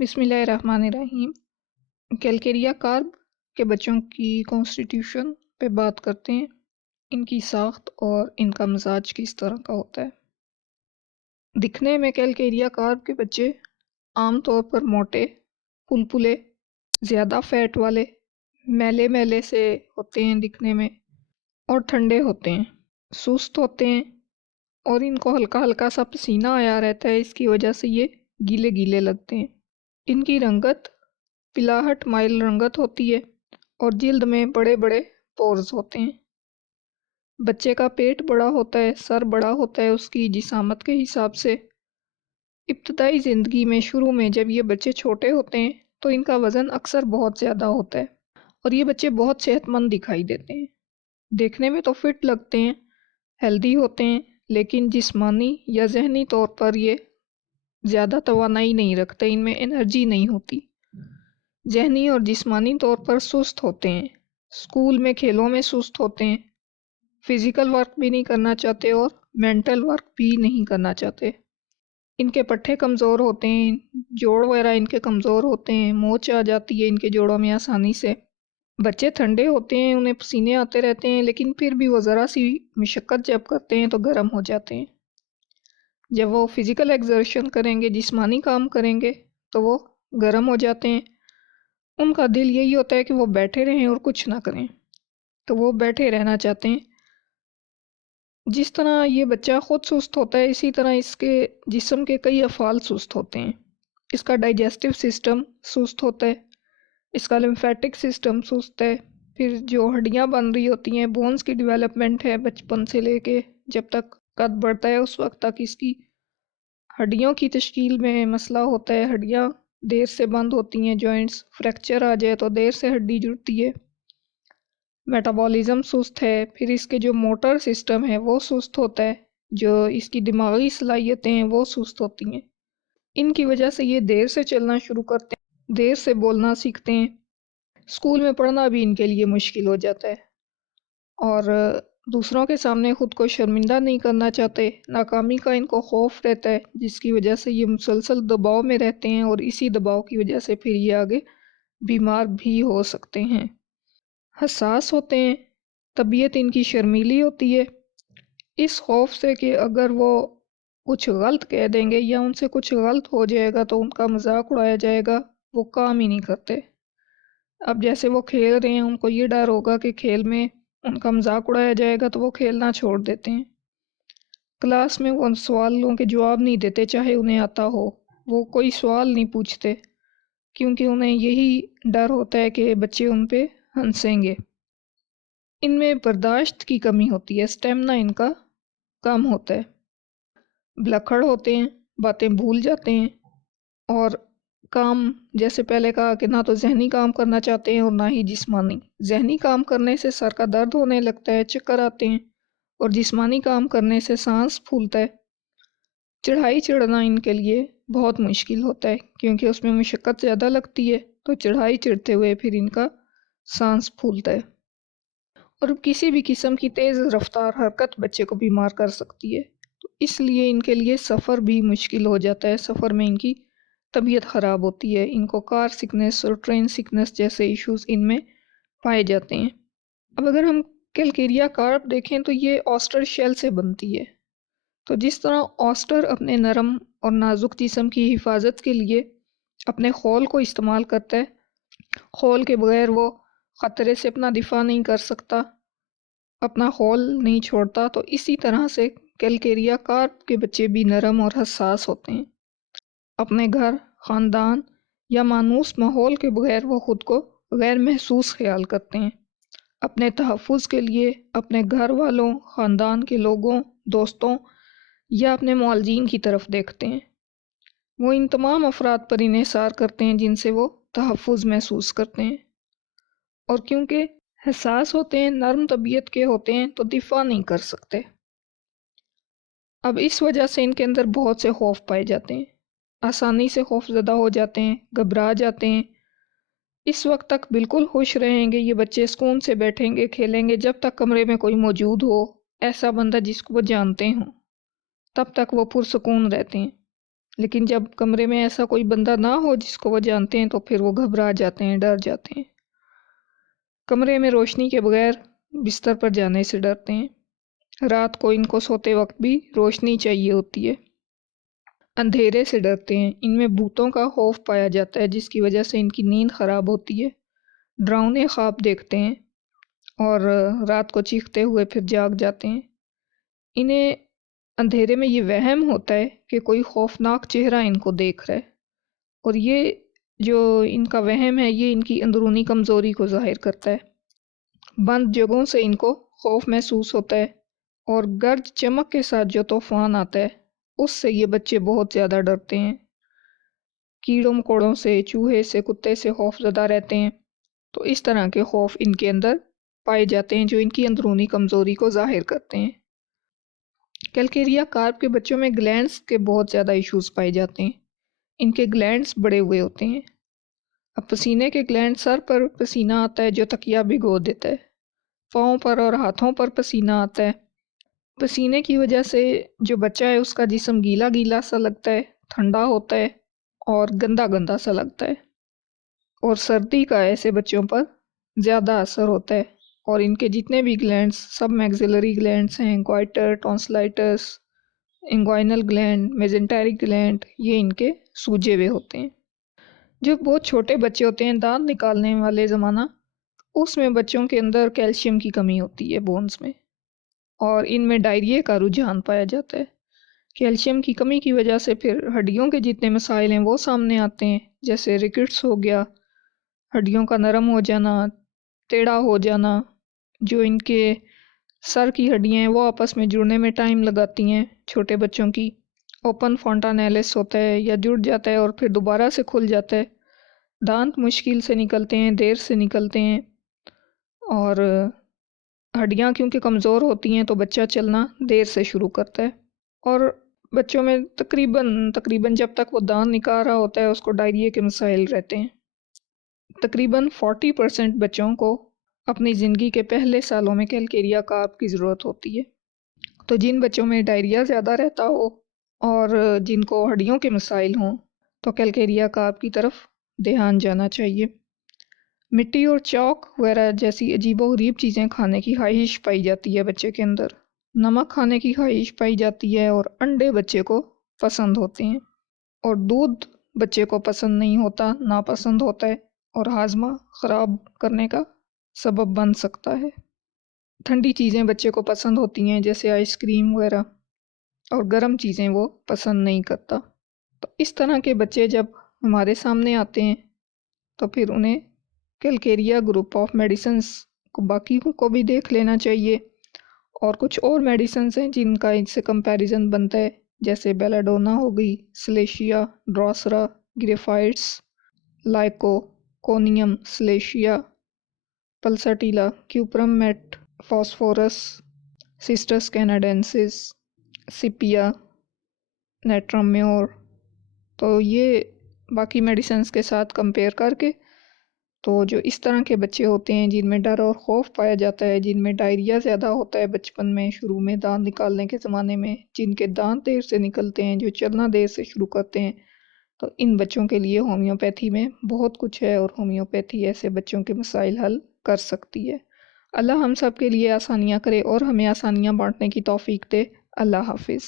بسم اللہ الرحمن الرحیم۔ کیلکیریا کارب کے بچوں کی کانسٹیٹیوشن پہ بات کرتے ہیں، ان کی ساخت اور ان کا مزاج کس طرح کا ہوتا ہے۔ دکھنے میں کیلکیریا کارب کے بچے عام طور پر موٹے، پلپلے، زیادہ فیٹ والے، میلے میلے سے ہوتے ہیں دکھنے میں، اور ٹھنڈے ہوتے ہیں، سست ہوتے ہیں، اور ان کو ہلکا ہلکا سا پسینہ آیا رہتا ہے، اس کی وجہ سے یہ گیلے گیلے لگتے ہیں۔ ان کی رنگت پلاہٹ مائل رنگت ہوتی ہے اور جلد میں بڑے بڑے پورز ہوتے ہیں۔ بچے کا پیٹ بڑا ہوتا ہے، سر بڑا ہوتا ہے اس کی جسامت کے حساب سے۔ ابتدائی زندگی میں شروع میں جب یہ بچے چھوٹے ہوتے ہیں تو ان کا وزن اکثر بہت زیادہ ہوتا ہے اور یہ بچے بہت صحت مند دکھائی دیتے ہیں۔ دیکھنے میں تو فٹ لگتے ہیں، ہیلدی ہوتے ہیں، لیکن جسمانی یا ذہنی طور پر یہ زیادہ توانائی نہیں رکھتے، ان میں انرجی نہیں ہوتی۔ ذہنی اور جسمانی طور پر سست ہوتے ہیں، اسکول میں کھیلوں میں سست ہوتے ہیں، فزیکل ورک بھی نہیں کرنا چاہتے اور مینٹل ورک بھی نہیں کرنا چاہتے۔ ان کے پٹھے کمزور ہوتے ہیں، جوڑ وغیرہ ان کے کمزور ہوتے ہیں، موچ آ جاتی ہے ان کے جوڑوں میں آسانی سے۔ بچے ٹھنڈے ہوتے ہیں، انہیں پسینے آتے رہتے ہیں، لیکن پھر بھی وہ ذرا سی مشقت جب کرتے ہیں تو گرم ہو جاتے ہیں۔ جب وہ فزیکل ایگزرشن کریں گے، جسمانی کام کریں گے تو وہ گرم ہو جاتے ہیں۔ ان کا دل یہی ہوتا ہے کہ وہ بیٹھے رہیں اور کچھ نہ کریں، تو وہ بیٹھے رہنا چاہتے ہیں۔ جس طرح یہ بچہ خود سست ہوتا ہے، اسی طرح اس کے جسم کے کئی افعال سست ہوتے ہیں۔ اس کا ڈائجسٹو سسٹم سست ہوتا ہے، اس کا لمفیٹک سسٹم سست ہے، پھر جو ہڈیاں بن رہی ہوتی ہیں، بونز کی ڈیولپمنٹ ہے بچپن سے لے کے جب تک قد بڑھتا ہے اس وقت تک اس کی ہڈیوں کی تشکیل میں مسئلہ ہوتا ہے، ہڈیاں دیر سے بند ہوتی ہیں، جوائنٹس فریکچر آ جائے تو دیر سے ہڈی جڑتی ہے۔ میٹابولزم سست ہے، پھر اس کے جو موٹر سسٹم ہے وہ سست ہوتا ہے، جو اس کی دماغی صلاحیتیں ہیں وہ سست ہوتی ہیں۔ ان کی وجہ سے یہ دیر سے چلنا شروع کرتے ہیں، دیر سے بولنا سیکھتے ہیں، اسکول میں پڑھنا بھی ان کے لیے مشکل ہو جاتا ہے، اور دوسروں کے سامنے خود کو شرمندہ نہیں کرنا چاہتے۔ ناکامی کا ان کو خوف رہتا ہے، جس کی وجہ سے یہ مسلسل دباؤ میں رہتے ہیں، اور اسی دباؤ کی وجہ سے پھر یہ آگے بیمار بھی ہو سکتے ہیں۔ حساس ہوتے ہیں، طبیعت ان کی شرمیلی ہوتی ہے، اس خوف سے کہ اگر وہ کچھ غلط کہہ دیں گے یا ان سے کچھ غلط ہو جائے گا تو ان کا مذاق اڑایا جائے گا، وہ کام ہی نہیں کرتے۔ اب جیسے وہ کھیل رہے ہیں، ان کو یہ ڈر ہوگا کہ کھیل میں ان کا مذاق اڑایا جائے گا تو وہ کھیلنا چھوڑ دیتے ہیں۔ کلاس میں وہ سوالوں کے جواب نہیں دیتے چاہے انہیں آتا ہو، وہ کوئی سوال نہیں پوچھتے کیونکہ انہیں یہی ڈر ہوتا ہے کہ بچے ان پہ ہنسیں گے۔ ان میں برداشت کی کمی ہوتی ہے، اسٹیمنا ان کا کم ہوتا ہے، بلکھڑ ہوتے ہیں، باتیں بھول جاتے ہیں، اور کام جیسے پہلے کہا کہ نہ تو ذہنی کام کرنا چاہتے ہیں اور نہ ہی جسمانی۔ ذہنی کام کرنے سے سر کا درد ہونے لگتا ہے، چکر آتے ہیں، اور جسمانی کام کرنے سے سانس پھولتا ہے۔ چڑھائی چڑھنا ان کے لیے بہت مشکل ہوتا ہے کیونکہ اس میں مشقت زیادہ لگتی ہے، تو چڑھائی چڑھتے ہوئے پھر ان کا سانس پھولتا ہے، اور کسی بھی قسم کی تیز رفتار حرکت بچے کو بیمار کر سکتی ہے، تو اس لیے ان کے لیے سفر بھی مشکل ہو جاتا ہے۔ سفر میں ان کی طبیعت خراب ہوتی ہے، ان کو کار سکنس اور ٹرین سکنس جیسے ایشوز ان میں پائے جاتے ہیں۔ اب اگر ہم کیلکیریا کارپ دیکھیں تو یہ آسٹر شیل سے بنتی ہے، تو جس طرح آسٹر اپنے نرم اور نازک جسم کی حفاظت کے لیے اپنے خول کو استعمال کرتا ہے، خول کے بغیر وہ خطرے سے اپنا دفاع نہیں کر سکتا، اپنا خول نہیں چھوڑتا، تو اسی طرح سے کیلکیریا کارپ کے بچے بھی نرم اور حساس ہوتے ہیں۔ اپنے گھر، خاندان یا مانوس ماحول کے بغیر وہ خود کو غیر محسوس خیال کرتے ہیں۔ اپنے تحفظ کے لیے اپنے گھر والوں، خاندان کے لوگوں، دوستوں یا اپنے معالجین کی طرف دیکھتے ہیں۔ وہ ان تمام افراد پر انحصار کرتے ہیں جن سے وہ تحفظ محسوس کرتے ہیں، اور کیونکہ حساس ہوتے ہیں، نرم طبیعت کے ہوتے ہیں، تو دفاع نہیں کر سکتے۔ اب اس وجہ سے ان کے اندر بہت سے خوف پائے جاتے ہیں، آسانی سے خوف زدہ ہو جاتے ہیں، گھبرا جاتے ہیں۔ اس وقت تک بالکل خوش رہیں گے یہ بچے، سکون سے بیٹھیں گے، کھیلیں گے، جب تک کمرے میں کوئی موجود ہو، ایسا بندہ جس کو وہ جانتے ہوں، تب تک وہ پرسکون رہتے ہیں۔ لیکن جب کمرے میں ایسا کوئی بندہ نہ ہو جس کو وہ جانتے ہیں تو پھر وہ گھبرا جاتے ہیں، ڈر جاتے ہیں۔ کمرے میں روشنی کے بغیر بستر پر جانے سے ڈرتے ہیں۔ رات کو ان کو سوتے وقت بھی روشنی چاہیے ہوتی ہے۔ اندھیرے سے ڈرتے ہیں، ان میں بھوتوں کا خوف پایا جاتا ہے جس کی وجہ سے ان کی نیند خراب ہوتی ہے۔ ڈراؤنے خواب دیکھتے ہیں اور رات کو چیختے ہوئے پھر جاگ جاتے ہیں۔ انہیں اندھیرے میں یہ وہم ہوتا ہے کہ کوئی خوفناک چہرہ ان کو دیکھ رہا ہے، اور یہ جو ان کا وہم ہے یہ ان کی اندرونی کمزوری کو ظاہر کرتا ہے۔ بند جگہوں سے ان کو خوف محسوس ہوتا ہے، اور گرج چمک کے ساتھ جو طوفان آتا ہے اس سے یہ بچے بہت زیادہ ڈرتے ہیں۔ کیڑوں مکوڑوں سے، چوہے سے، کتے سے خوف زدہ رہتے ہیں۔ تو اس طرح کے خوف ان کے اندر پائے جاتے ہیں جو ان کی اندرونی کمزوری کو ظاہر کرتے ہیں۔ کیلکیریا کارپ کے بچوں میں گلینڈز کے بہت زیادہ ایشوز پائے جاتے ہیں۔ ان کے گلینڈز بڑے ہوئے ہوتے ہیں۔ اب پسینے کے گلینڈ، سر پر پسینہ آتا ہے جو تکیہ بھگو دیتا ہے، پاؤں پر اور ہاتھوں پر پسینہ آتا ہے۔ پسینے کی وجہ سے جو بچہ ہے اس کا جسم گیلا گیلا سا لگتا ہے، ٹھنڈا ہوتا ہے اور گندا گندا سا لگتا ہے، اور سردی کا ایسے بچوں پر زیادہ اثر ہوتا ہے، اور ان کے جتنے بھی گلینڈز سب میگزیلری گلینڈز ہیں، گوائٹر، ٹونسلائٹس، انگوائنل گلینڈ، میزنٹیرک گلینڈ، یہ ان کے سوجے ہوئے ہوتے ہیں۔ جو بہت چھوٹے بچے ہوتے ہیں دانت نکالنے والے زمانہ، اس میں بچوں کے اندر کیلشیم کی کمی ہوتی ہے بونز میں، اور ان میں ڈائریے کا رجحان پایا جاتا ہے۔ کیلشیم کی کمی کی وجہ سے پھر ہڈیوں کے جتنے مسائل ہیں وہ سامنے آتے ہیں، جیسے ریکٹس ہو گیا، ہڈیوں کا نرم ہو جانا، ٹیڑھا ہو جانا۔ جو ان کے سر کی ہڈیاں ہیں وہ آپس میں جڑنے میں ٹائم لگاتی ہیں چھوٹے بچوں کی۔ اوپن فونٹانیلس ہوتا ہے یا جڑ جاتا ہے اور پھر دوبارہ سے کھل جاتا ہے۔ دانت مشکل سے نکلتے ہیں، دیر سے نکلتے ہیں، اور ہڈیاں کیونکہ کمزور ہوتی ہیں تو بچہ چلنا دیر سے شروع کرتا ہے، اور بچوں میں تقریباً جب تک وہ دانت نکال رہا ہوتا ہے اس کو ڈائریے کے مسائل رہتے ہیں۔ تقریباً 40% بچوں کو اپنی زندگی کے پہلے سالوں میں کیلکیریا کارپ کی ضرورت ہوتی ہے۔ تو جن بچوں میں ڈائریا زیادہ رہتا ہو اور جن کو ہڈیوں کے مسائل ہوں تو کیلکیریا کارپ کی طرف دھیان جانا چاہیے۔ مٹی اور چاک وغیرہ جیسی عجیب و غریب چیزیں کھانے کی خواہش پائی جاتی ہے بچے کے اندر، نمک کھانے کی خواہش پائی جاتی ہے، اور انڈے بچے کو پسند ہوتے ہیں، اور دودھ بچے کو پسند نہیں ہوتا، ناپسند ہوتا ہے، اور ہاضمہ خراب کرنے کا سبب بن سکتا ہے۔ ٹھنڈی چیزیں بچے کو پسند ہوتی ہیں جیسے آئس کریم وغیرہ، اور گرم چیزیں وہ پسند نہیں کرتا۔ تو اس طرح کے بچے جب ہمارے سامنے آتے ہیں تو پھر انہیں کیلکیریا گروپ آف میڈیسنز کو باقی کو بھی دیکھ لینا چاہیے، اور کچھ اور میڈیسنز ہیں جن کا ان سے کمپیریزن بنتا ہے، جیسے بیلاڈونا ہو گئی، سلیشیا، ڈراسرا، گریفائٹس، لائکو، کونیم، سلیشیا، پلساٹیلا، کیوپرم میٹ، فاسفورس، سسٹس کینیڈنسس، سپیا، نیٹرم میور۔ تو یہ باقی میڈیسنز کے ساتھ کمپیئر کر کے تو جو اس طرح کے بچے ہوتے ہیں جن میں ڈر اور خوف پایا جاتا ہے، جن میں ڈائریا زیادہ ہوتا ہے بچپن میں، شروع میں دانت نکالنے کے زمانے میں، جن کے دانت دیر سے نکلتے ہیں، جو چلنا دیر سے شروع کرتے ہیں، تو ان بچوں کے لیے ہومیوپیتھی میں بہت کچھ ہے، اور ہومیوپیتھی ایسے بچوں کے مسائل حل کر سکتی ہے۔ اللہ ہم سب کے لیے آسانیاں کرے اور ہمیں آسانیاں بانٹنے کی توفیق دے۔ اللہ حافظ۔